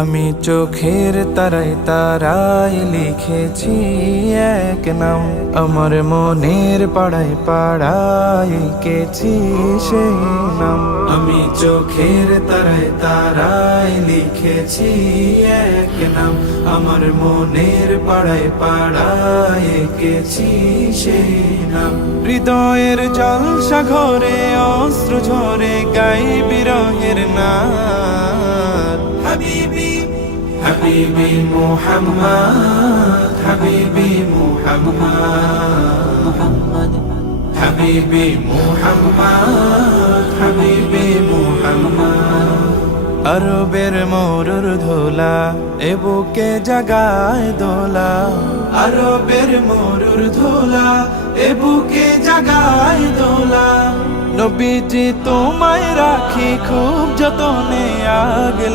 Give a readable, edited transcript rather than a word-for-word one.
আমি চোখের তারায় তারায় লিখেছি এক নাম, আমার মনের পাড়ায় পাড়ায় এঁকেছি সেই নাম। আমি চোখের তারায় তারায় লিখেছি এক নাম, আমার মনের পাড়ায় পাড়ায় এঁকেছি সেই নাম। হৃদয়ের জল সাগরে অশ্রু ঝরে গাই বিরহের নাম। হাবিবি হাবিবি মুহাম্মদ, হাবিবি মুহাম্মদ, হাবিবি মুহাম্মদ, হাবিবি মুহাম্মদ। আরবের মরুর ধোলা এ বুকে জাগায় দোলা, আরবের মরুর ধোলা এ বুকে জাগায় দোলা। নবীজি তোমায় রাখি খুব যতনে আগলে।